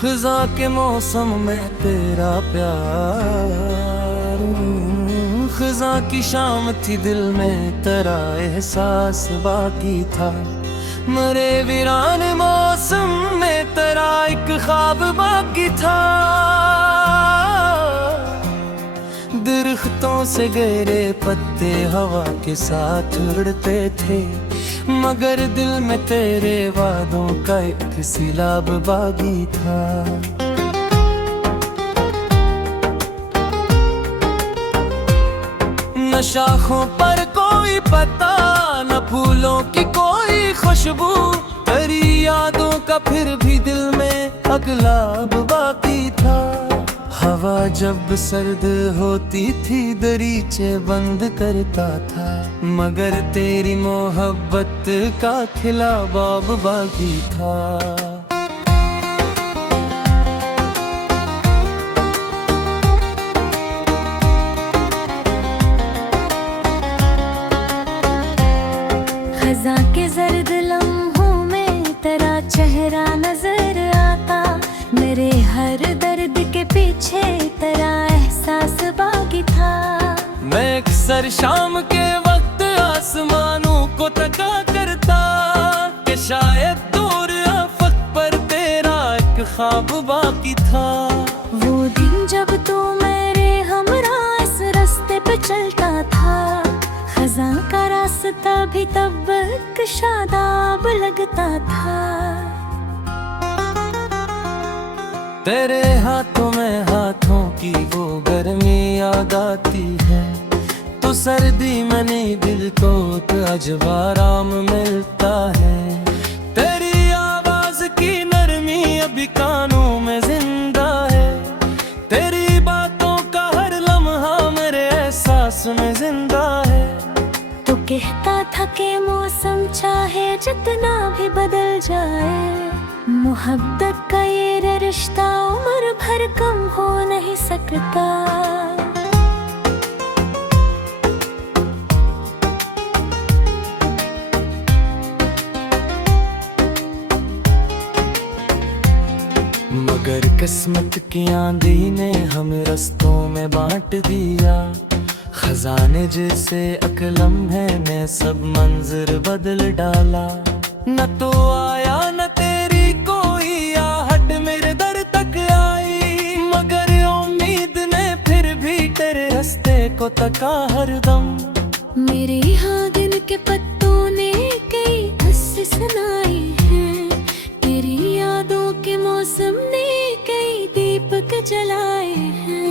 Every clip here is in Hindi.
खिजा के मौसम में तेरा प्यार। खिजा की शाम थी, दिल में तेरा एहसास बाकी था। मरे वीरान मौसम में तेरा एक ख्वाब बाकी था। दरख्तों से गिरे पत्ते हवा के साथ उड़ते थे, मगर दिल में तेरे वादों का एक सिलाब बागी था। न शाखों पर कोई पता, न फूलों की कोई खुशबू, तेरी यादों का फिर भी दिल में अगलाब बाकी था। हवा जब सर्द होती थी दरीचे बंद करता था, मगर तेरी मोहब्बत का खिला बाब बाकी था। खज़ा के जर्द लम्हों में तेरा चेहरा नजर आता, मेरे हर दर्द के पीछे तेरा एहसास बाकी था। मैं अक्सर शाम के वक्त आसमानों को तका करता, कि शायद दूर आफक पर तेरा एक ख्वाब बाकी था। वो दिन जब तू मेरे हमरा इस रास्ते पे चलता था, खज़ा का रास्ता भी तब एक शादाब लगता था। तेरे हाथों में हाथों की वो गर्मी याद आती है, तो सर्दी में नहीं दिल को तो अजब आराम मिलता है। तेरी आवाज की नरमी अभी कानों में जिंदा है, तेरी बातों का हर लम्हा मेरे एहसास में जिंदा है। तो कहता था कि मौसम चाहे जितना भी बदल जाए, मोहब्बत का ये रिश्ता उम्र भर कम हो नहीं सकता। मगर किस्मत की आंधी ने हमें रस्तों में बांट दिया, खजाने जैसे अकलम है मैं सब मंजर बदल डाला। न तो आया न तेरी कोई आहट मेरे दर तक आई, मगर उम्मीद ने फिर भी तेरे रास्ते को तका हरदम। मेरे यहाँ दिन के पत्तों ने कई किस्से सुनाए हैं, तेरी यादों के मौसम ने कई दीपक जलाए हैं।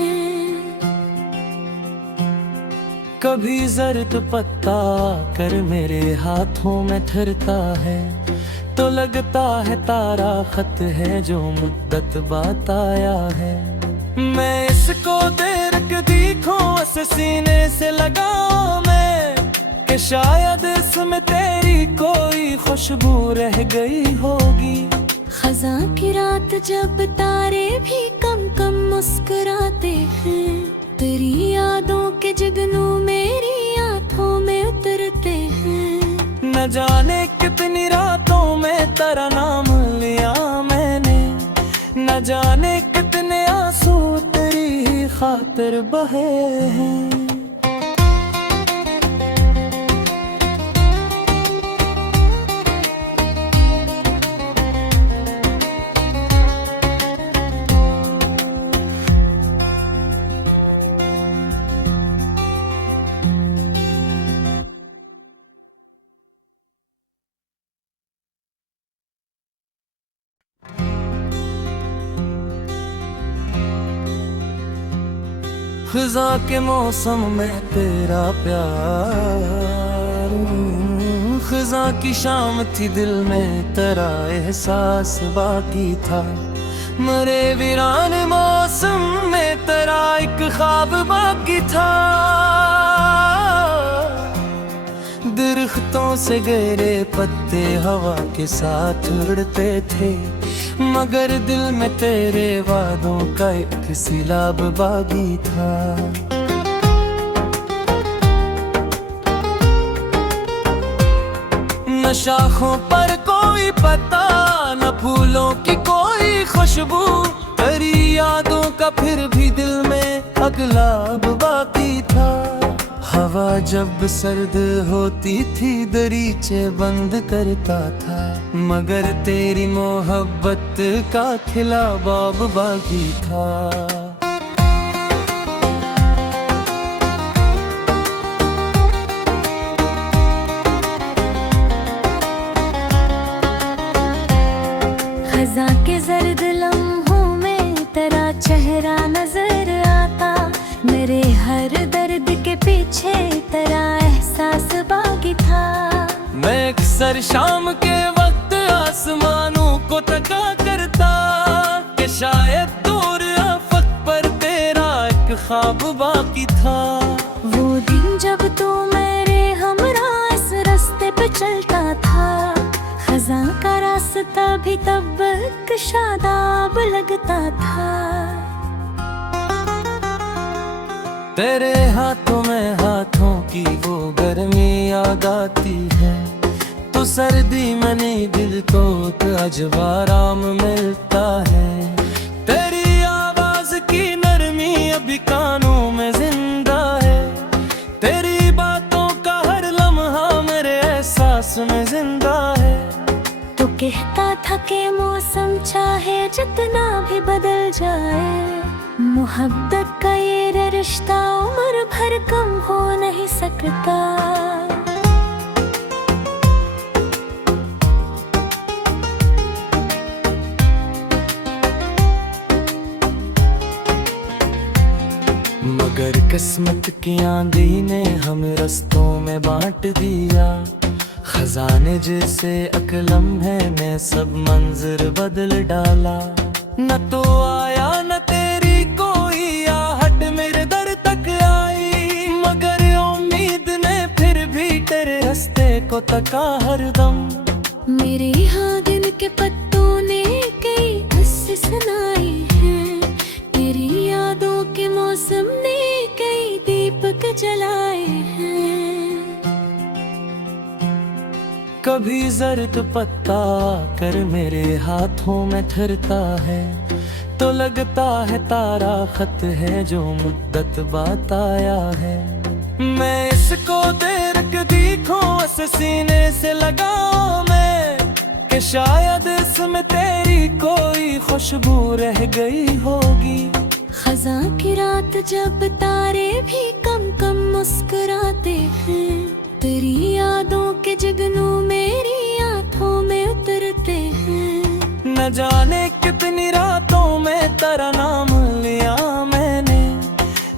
कभी जर्द पत्ता कर मेरे हाथों में ठहरता है, तो लगता है तारा खत है जो मुद्दत बात आया है। मैं इसको देर के देखूं इस सीने से लगाऊं मैं, कि शायद इसमें तेरी कोई खुशबू रह गई होगी। खज़ा की रात जब तारे भी कम कम मुस्कुराते हैं, तेरी यादों के जुगनू मेरी आंखों में उतरते हैं। न जाने कितनी रातों में तेरा नाम लिया मैंने, न जाने कितने आंसू तेरी खातिर बहे हैं। खिजा के मौसम में तेरा प्यार। खिजा की शाम थी, दिल में तेरा एहसास बाकी था। मरे वीरान मौसम में तेरा एक ख्वाब बाकी था। दरख्तों से गिरे पत्ते हवा के साथ उड़ते थे, मगर दिल में तेरे वादों का एक सिलाब बागी था। न शाखों पर कोई पता, न फूलों की कोई खुशबू, तेरी यादों का फिर भी दिल में अगला बाकी था। हवा जब सर्द होती थी दरीचे बंद करता था, मगर तेरी मोहब्बत का खिला बाब बाकी था। खज़ां के जर्द लम्हों में तेरा चेहरा नजर आता, मेरे हर दर्द के पीछे तेरा एहसास बाकी था। मैं अक्सर शाम के वक्त आसमानों को तका करता कि शायद दूर आफक पर तेरा एक ख्वाब बाकी था। वो दिन जब तू मेरे हमरा इस रास्ते पे चलता था, खज़ां का रास्ता भी तब शादाब लगता था। तेरे हाथों में हाथों की वो गर्मी याद आती है, तो सर्दी में नहीं दिल को तो अजब आराम मिलता है। तेरी आवाज की नरमी अभी कानों में जिंदा है, तेरी बातों का हर लम्हा मेरे एहसास में जिंदा है। तो कहता था कि मौसम चाहे जितना भी बदल जाए, मोहब्बत का ये रिश्ता उम्र भर कम हो नहीं सकता। मगर किस्मत की आंधी ने हमें रस्तों में बांट दिया, खजाने जैसे अकलम है ने सब मंजर बदल डाला। न तो आया न तेरी कोई आहट मेरे दर तक आई, मगर उम्मीद ने फिर भी तेरे रास्ते को तका हरदम। मेरे यहाँ दिन के पत्तों ने कई किस्से सुनाए हैं, तेरी यादों के मौसम ने कई दीपक जलाए हैं। कभी जर्द पत्ता कर मेरे हाथों में ठहरता है, तो लगता है तारा खत है जो मुद्दत बात आया है। मैं इसको देर के देखूं इस सीने से लगाऊं मैं, कि शायद इसमें तेरी कोई खुशबू रह गई होगी। खज़ां की रात जब तारे भी कम कम मुस्कुराते हैं, तेरी यादों के जुगनू मेरी आंखों में उतरते हैं। न जाने कितनी रातों में तेरा नाम लिया मैंने,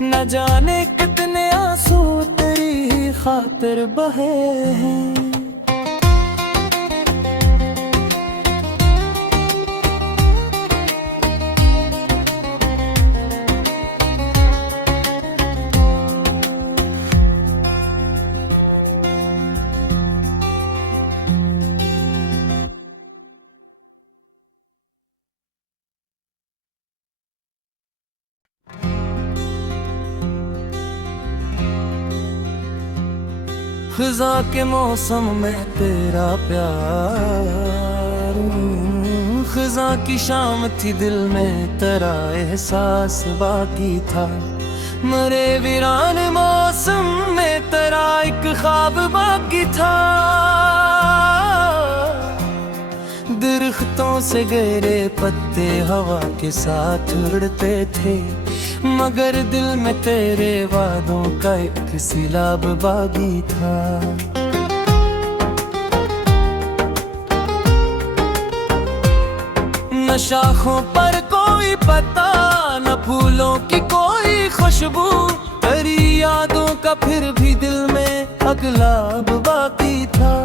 न जाने कितने आंसू तेरी खातिर बहे हैं। खज़ां के मौसम में तेरा प्यार, खज़ां की शाम थी दिल में तेरा एहसास बाकी था। मरे वीरान मौसम में तेरा एक ख्वाब बाकी था। दरख्तों से गिरे पत्ते हवा के साथ उड़ते थे, मगर दिल में तेरे वादों का एक सिलाब बागी था। न शाखों पर कोई पता, न फूलों की कोई खुशबू, तेरी यादों का फिर भी दिल में अगला बाकी था।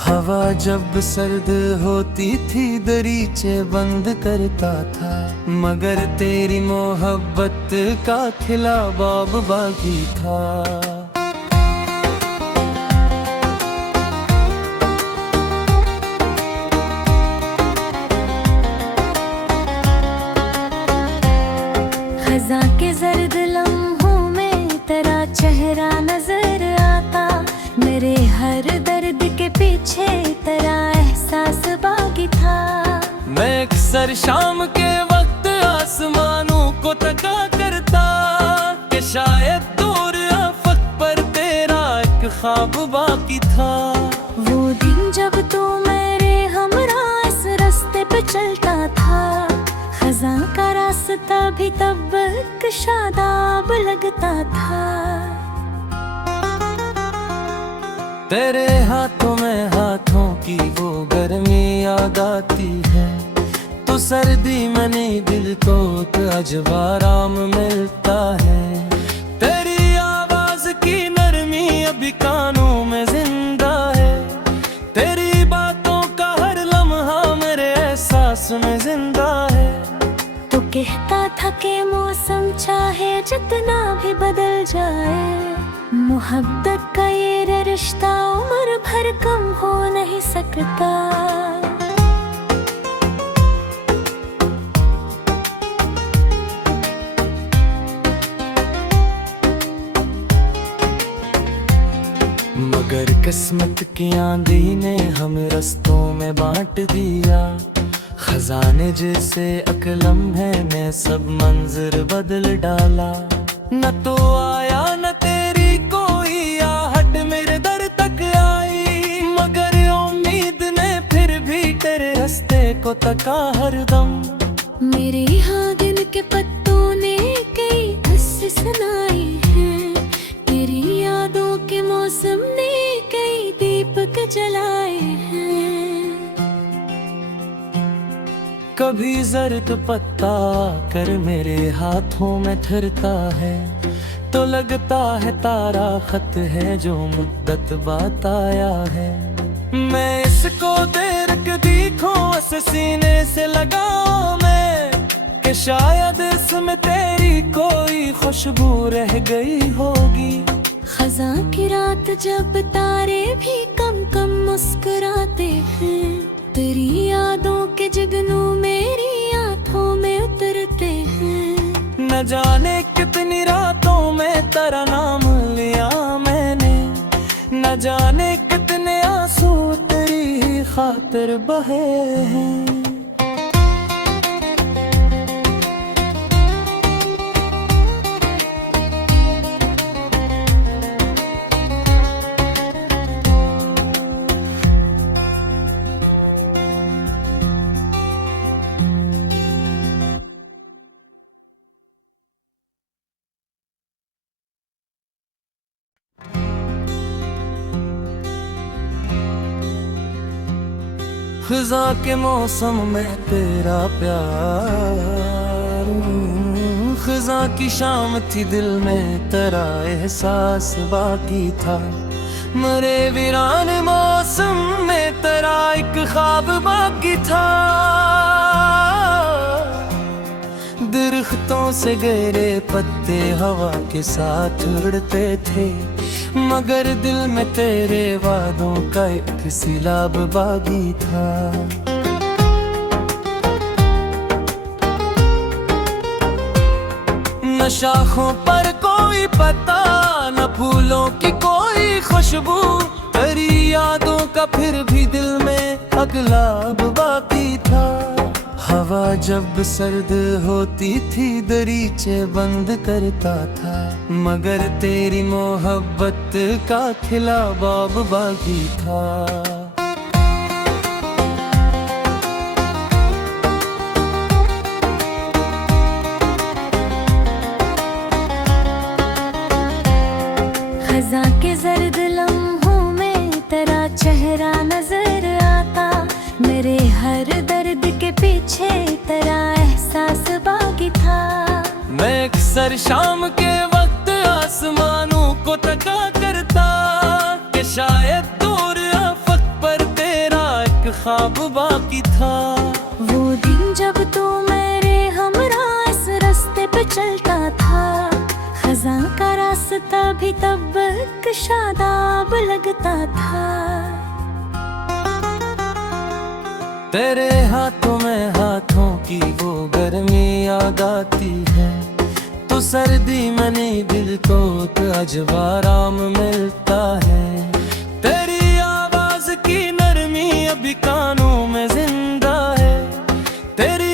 हवा जब सर्द होती थी दरीचे बंद करता था, मगर तेरी मोहब्बत का खिला बाब बाकी था। खज़ां के जर्द लम्हों में तेरा चेहरा नजर आता, मेरे हर दर्द के पीछे तेरा एहसास बाकी था। मैं अक्सर शाम के वक्त आसमानों को तका करता कि शायद दूर आफक पर तेरा एक ख्वाब बाकी था। वो दिन जब तू मेरे हमरा इस रास्ते पे चलता था, खज़ां का रास्ता भी तब एक शादाब लगता था। तेरे हाथों में हाथों की वो गर्मी याद आती है, तो सर्दी में नहीं दिल को तो अजब आराम मिलता है। तेरी आवाज की नरमी अभी कानों में जिंदा है, तेरी बातों का हर लम्हा मेरे एहसास में जिंदा है। तो कहता था कि मौसम चाहे जितना भी बदल जाए, मोहब्बत का ये रिश्ता उम्र भर कम हो नहीं सकता। मगर किस्मत की आंधी ने हमें रस्तों में बांट दिया, खजाने जैसे अकलम है ने सब मंजर बदल डाला। न तो आया न तेरी कोई आहट मेरे दर तक आई, मगर उम्मीद ने फिर भी तेरे रास्ते को तका हरदम। मेरे यहाँ दिन के पत्तों ने कई किस्से सुनाए हैं, तेरी यादों के मौसम ने कई दीपक जलाए हैं। कभी जर्द पत्ता कर मेरे हाथों में ठहरता है, तो लगता है तारा खत है जो मुद्दत बात आया है। मैं इसको देर के देखूं इस सीने से लगाऊं मैं, कि शायद इसमें तेरी कोई खुशबू रह गई होगी। खज़ां की रात जब तारे भी कम कम मुस्कुराते हैं, तेरी यादों के जुगनू मेरी आंखों में उतरते हैं। न जाने कितनी रातों में तेरा नाम लिया मैंने, न जाने कितने आंसू तेरी ही खातिर बहे हैं। खज़ां के मौसम में तेरा प्यार, खज़ां की शाम थी दिल में तेरा एहसास बाकी था। मरे वीरान मौसम में तेरा एक ख्वाब बाकी था। दरख्तों से गिरे पत्ते हवा के साथ उड़ते थे, मगर दिल में तेरे वादों का एक सिलाब बागी था। न शाखों पर कोई पता, न फूलों की कोई खुशबू, तेरी यादों का फिर भी दिल में अगलाब बाकी था। हवा जब सर्द होती थी दरीचे बंद करता था, मगर तेरी मोहब्बत का खिला बाब बागी था। खज़ां के जर्द लम्हों में तेरा चेहरा नजर आता, मेरे हर दर्द के पीछे तेरा एहसास बाकी था। मैं अक्सर शाम के वक्त आसमानों को तका करता कि शायद दूर आफक पर तेरा एक ख्वाब बाकी था। वो दिन जब तू मेरे हमरा इस रास्ते पे चलता था, खज़ां का रास्ता भी तब एक शादाब लगता था। तेरे हाथों में हाथों की वो गर्मी याद आती है, तो सर्दी में नहीं दिल को तो अजब आराम मिलता है। तेरी आवाज की नरमी अभी कानों में जिंदा है, तेरी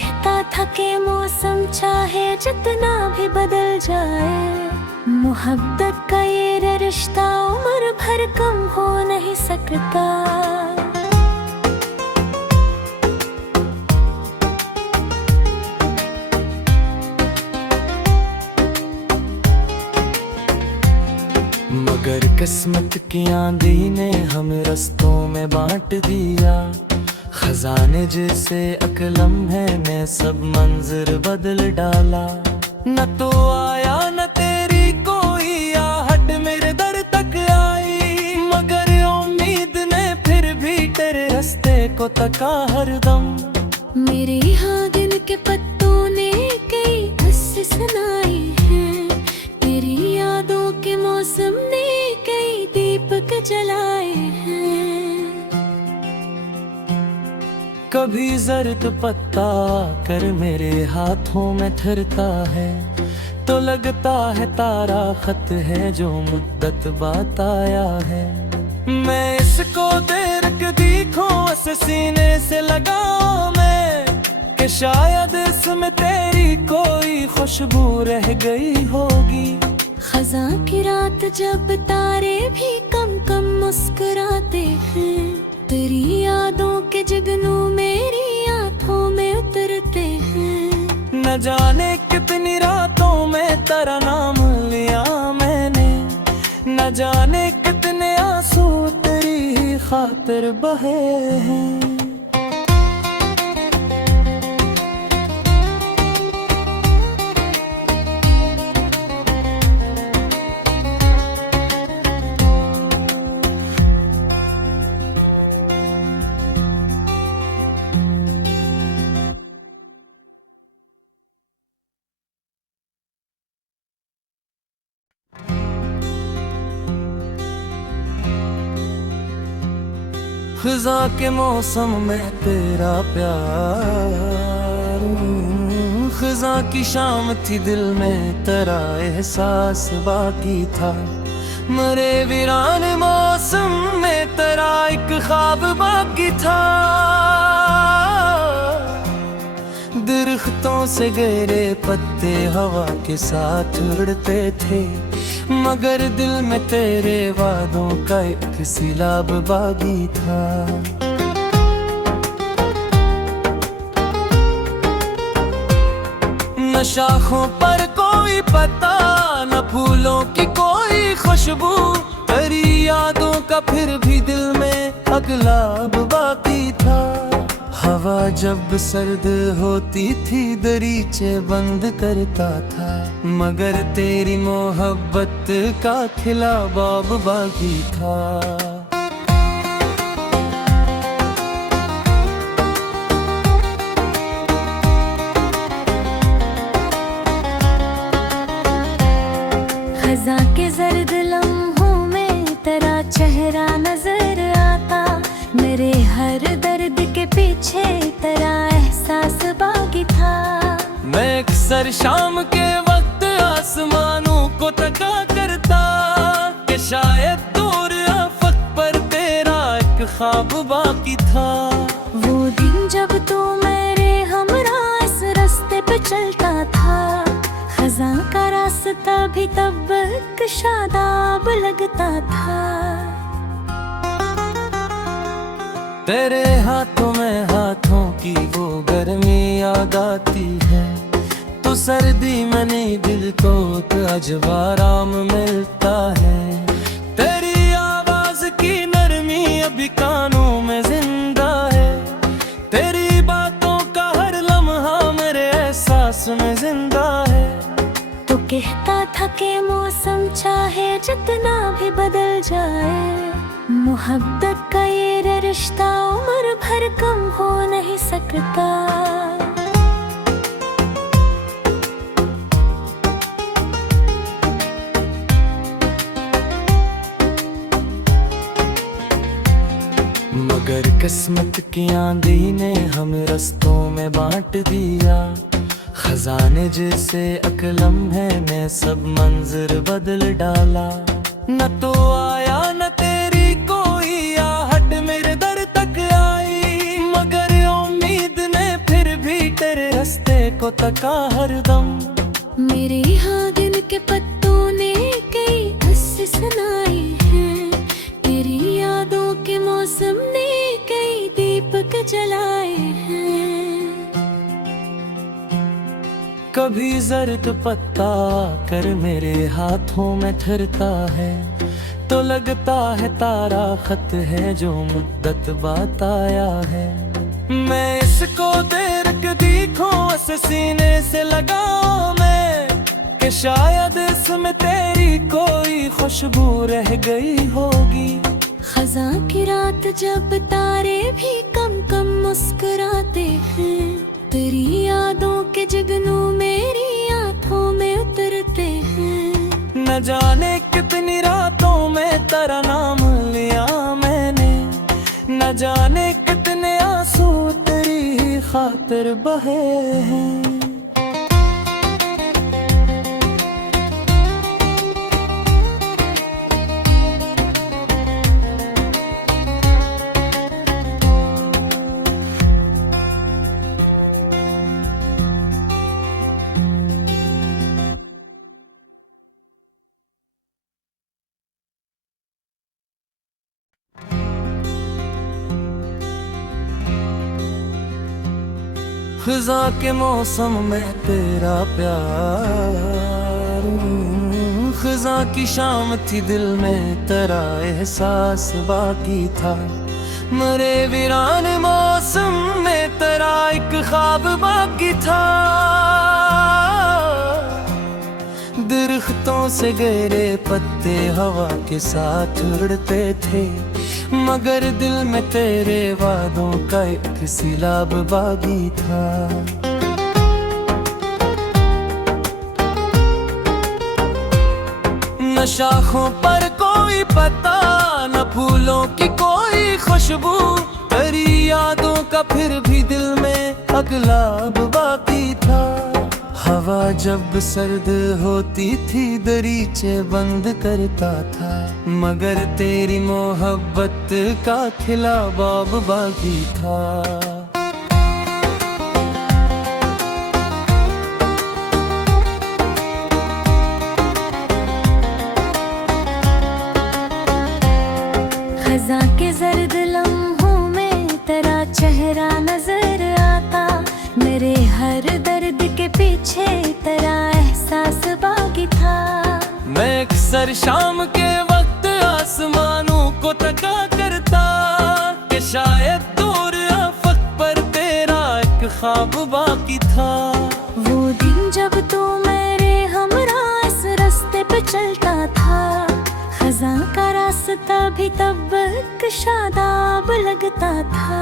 कहता था कि मौसम चाहे जितना भी बदल जाए, मोहब्बत का ये रिश्ता उम्र भर कम हो नहीं सकता। मगर किस्मत की आंधी ने हमें रस्तों में बांट दिया, खजाने जैसे अकलम है ने सब मंजर बदल डाला। न तो आया न तेरी कोई आहट मेरे दर तक आई, मगर उम्मीद ने फिर भी तेरे रास्ते को तका हरदम। मेरे यहाँ दिन के पत्तों ने कई किस्से सुनाए हैं, तेरी यादों के मौसम ने कई दीपक जलाए हैं। कभी जर्द पत्ता कर मेरे हाथों में ठहरता है, तो लगता है तारा खत है जो मुद्दत बात आया है। मैं इसको देर के देखूं उस सीने से लगाऊं मैं, कि शायद इसमें तेरी कोई खुशबू रह गई होगी। खज़ां की रात जब तारे भी कम कम मुस्कुराते हैं, तेरी यादों के जुगनू मेरी आंखों में उतरते हैं। न जाने कितनी रातों में तेरा नाम लिया मैंने, न जाने कितने आंसू तेरी ही खातिर बहे हैं। खज़ां के मौसम में तेरा प्यार, खज़ां की शाम थी दिल में तेरा एहसास बाकी था। मरे वीरान मौसम में तेरा एक ख्वाब बाकी था। दरख्तों से गिरे पत्ते हवा के साथ उड़ते थे, मगर दिल में तेरे वादों का एक सिलाब बागी था। न शाखों पर कोई पता, न फूलों की कोई खुशबू, तेरी यादों का फिर भी दिल में अगलाब बाकी था। हवा जब सर्द होती थी दरीचे बंद करता था, मगर तेरी मोहब्बत का खिला बाब बागी था। खज़ां के जर्द लम्हों में तेरा चेहरा नजर आता, मेरे हर दर्द के पीछे तेरा एहसास बाकी था। मैं अक्सर शाम के वक्त आसमानों को तका करता, कि शायद दूर आफक पर तेरा एक ख्वाब बाकी था। वो दिन जब तू मेरे हमरा इस रास्ते पे चलता था, खज़ां का रास्ता भी तब एक शादाब लगता था। तेरे हाथों में हाथों की वो गर्मी याद आती है, तो सर्दी में नहीं दिल को तो अजब आराम मिलता है। तेरी आवाज की नरमी अभी कानों में जिंदा है, तेरी बातों का हर लम्हा मेरे एहसास में जिंदा है। तो कहता था कि मौसम चाहे जितना भी बदल जाए, मोहब्बत का ये रिश्ता उम्र भर कम हो नहीं सकता। मगर किस्मत की आंधी ने हमें रस्तों में बांट दिया, खजाने जैसे अकलम है ने सब मंजर बदल डाला। न तो आया न तेरी कोई आहट मेरे दर तक आई, मगर उम्मीद ने फिर भी तेरे को तका हरदम। मेरे यहाँ दिन के पत्तों ने कई किस्से सुनाए हैं, तेरी यादों के मौसम ने कई दीपक जलाए हैं। कभी जर्द पत्ता कर मेरे हाथों में ठहरता है, तो लगता है तारा खत है जो मुद्दत बात आया है। मैं इसको देर के देखूं उस सीने से लगाऊं मैं, कि शायद इसमें तेरी कोई खुशबू रह गई होगी। खज़ां की रात जब तारे भी कम कम मुस्कुराते हैं, तेरी यादों के जुगनू मेरी आंखों में उतरते हैं। न जाने कितनी रातों में तेरा नाम लिया मैंने, न जाने कितने आंसू तेरी ही खातिर बहे हैं। खज़ां के मौसम में तेरा प्यार, खज़ां की शाम थी दिल में तेरा एहसास बाकी था। मरे वीरान मौसम में तेरा एक ख्वाब बाकी था। दरख्तों से गिरे पत्ते हवा के साथ उड़ते थे, मगर दिल में तेरे वादों का एक सिलाब बागी था। न शाखों पर कोई पत्ता, न फूलों की कोई खुशबू, तेरी यादों का फिर भी दिल में अगलाब बाकी था। हवा जब सर्द होती थी दरीचे बंद करता था, मगर तेरी मोहब्बत का खिला बाब बाकी था। खज़ां के जर्द लम्हों में तेरा चेहरा नजर आता, मेरे हर दर्द के पीछे तेरा एहसास बाकी था। मैं अक्सर शाम के वक्त आसमानों को तका करता, कि शायद दूर आफक पर तेरा एक ख्वाब बाकी था। वो दिन जब तू मेरे हमरा इस रास्ते पे चलता था, खज़ां का रास्ता भी तब एक शादाब लगता था।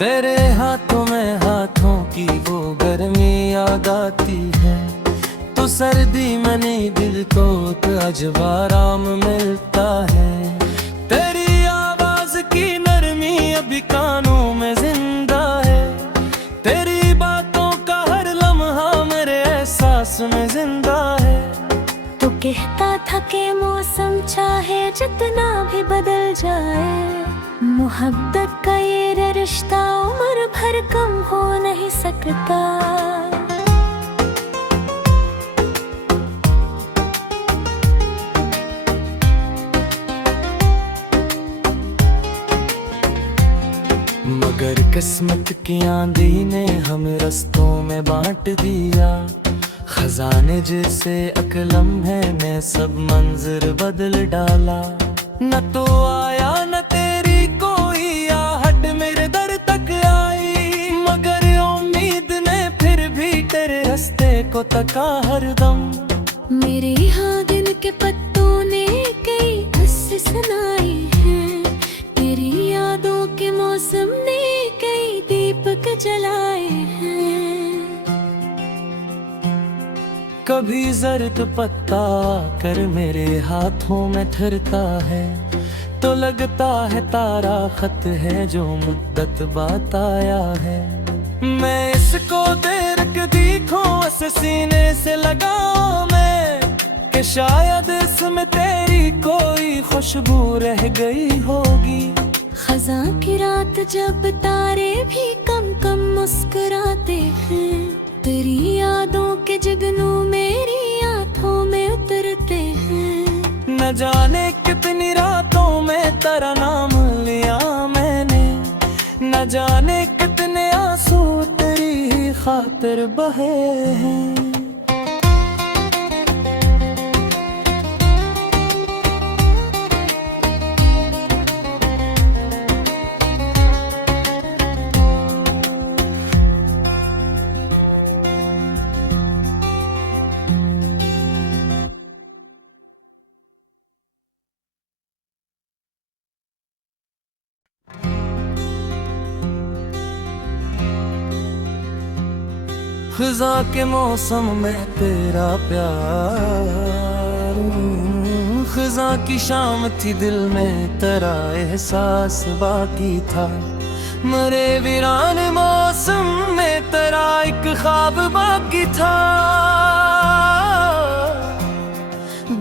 तेरे हाथों में हाथों की वो गर्मी याद आती है, तो सर्दी में नहीं दिल को तो अजब आराम मिलता है। तेरी आवाज की नरमी अभी कानों में जिंदा है, तेरी बातों का हर लम्हा मेरे एहसास में जिंदा है। तो कहता था कि मौसम चाहे जितना भी बदल जाए, मोहब्बत का ये रिश्ता उम्र भर कम हो नहीं सकता। मगर किस्मत की आंधी ने हम रस्तों में बांट दिया, खजाने जैसे अकलम है ने सब मंजर बदल डाला। न तो आया न तेरी कोई आहट मेरे दर तक आई, मगर उम्मीद ने फिर भी तेरे रास्ते को तका हरदम। मेरे यहाँ दिन के पत्तों ने कई किस्से सुनाए हैं, तेरी यादों के मौसम ने कई दीपक जलाए हैं। कभी जर्द पत्ता कर मेरे हाथों में ठहरता है, तो लगता है तारा खत है जो मुद्दत बात आया है। मैं इसको देर के देखूं उस सीने से लगाऊं मैं, कि शायद इसमें तेरी कोई खुशबू रह गई होगी। खज़ां की रात जब तारे भी कम कम मुस्कुराते हैं। तेरी यादों के जुगनू मेरी आंखों में उतरते हैं। न जाने कितनी रातों में तेरा नाम लिया मैंने, न जाने कितने आंसू तेरी खातिर बहे हैं। खिजा के मौसम में तेरा प्यार, खिजा की शाम थी दिल में तेरा एहसास बाकी था। मरे वीरान मौसम में तेरा एक ख्वाब बाकी था।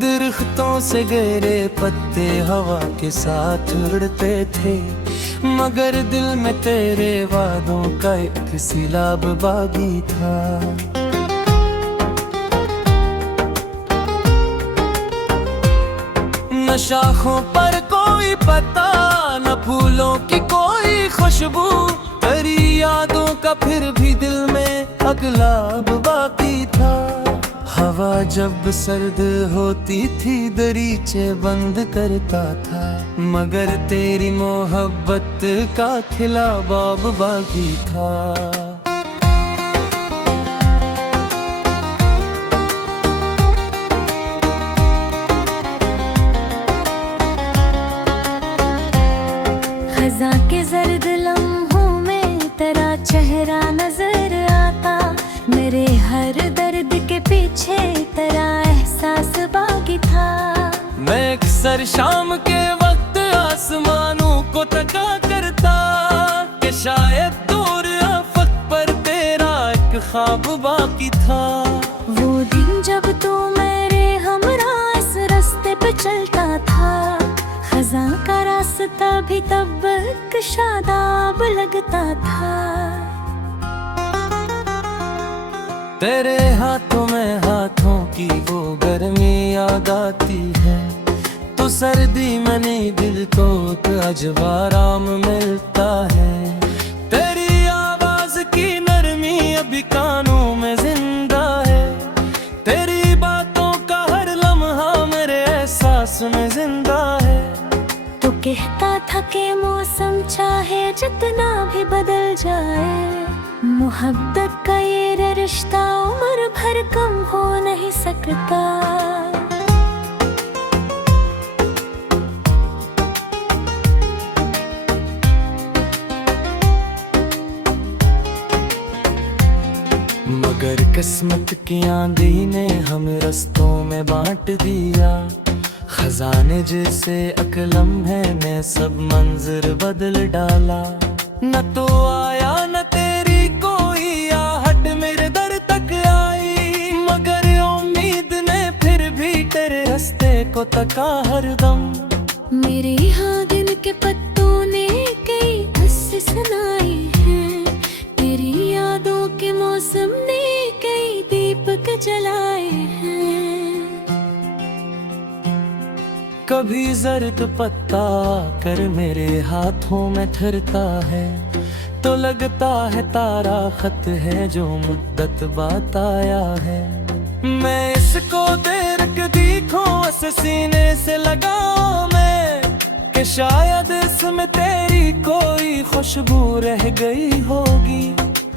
दरख्तों से गिरे पत्ते हवा के साथ उड़ते थे, मगर दिल में तेरे वादों का एक सिलाब बागी था। न शाखों पर कोई पत्ता, न फूलों की कोई खुशबू, तेरी यादों का फिर भी दिल में अगलाब बाकी था। हवा जब सर्द होती थी दरीचे बंद करता था, मगर तेरी मोहब्बत का खिला बाब बाकी था। खज़ां के जर्द लम्हों में तेरा चेहरा नजर आता। मेरे हर दर्द के पीछे तेरा एहसास बाकी था। मैं अक्सर शाम के वक्त आसमानों को तका करता, कि शायद दूर आफक पर तेरा एक ख्वाब बाकी था। वो दिन जब तू मेरे हमरा इस रास्ते पे चलता था, खज़ां का रास्ता भी तब एक शादाब लगता था। तेरे हाथों में हाथों की वो गर्मी याद आती है, तो सर्दी में नहीं दिल को तो अजब आराम मिलता है। तेरी आवाज की नरमी अभी कानों में जिंदा है, तेरी बातों का हर लम्हा मेरे एहसास में जिंदा है। तू कहता था कि मौसम चाहे जितना भी बदल जाए, मोहब्बत का ये रिश्ता उम्र भर कम हो नहीं सकता। मगर किस्मत की आंधी ने हमें रस्तों में बांट दिया। खजाने जैसे अकलम है ने सब मंजर बदल डाला। न तो आया न तेरी कोई आहट मेरे दर तक आई, मगर उम्मीद ने फिर भी तेरे रास्ते को तका हरदम। मेरे यहाँ दिन के पत्तों ने कई किस्से सुनाए हैं। तेरी यादों के मौसम ने कई दीपक जलाए हैं। कभी जर्द पत्ता कर मेरे हाथों में ठहरता है, तो लगता है तारा खत है जो मुद्दत बात आया है। मैं इसको देर के देखूं इस सीने से लगाऊं मैं, कि शायद इसमें तेरी कोई खुशबू रह गई होगी।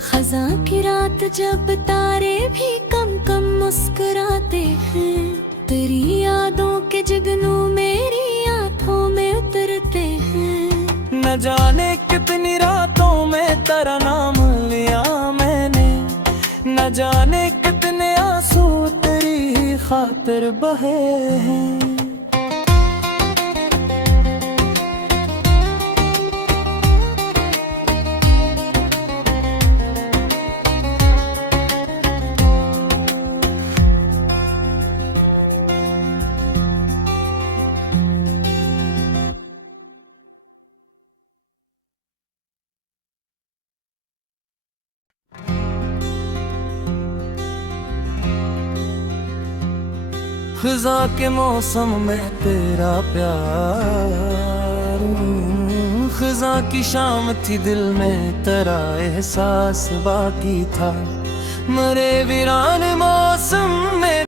खज़ां की रात जब तारे भी कम कम मुस्कुराते हैं, तेरी यादों के जुगनू मेरी आंखों में उतरते हैं। न जाने कितनी रातों में तेरा नाम लिया मैंने, न जाने कितने आंसू तेरी खातिर बहे हैं। खिजा के मौसम में तेरा प्यार, खिजा की शाम थी दिल में तेरा एहसास बाकी था, मरे वीरान मौसम में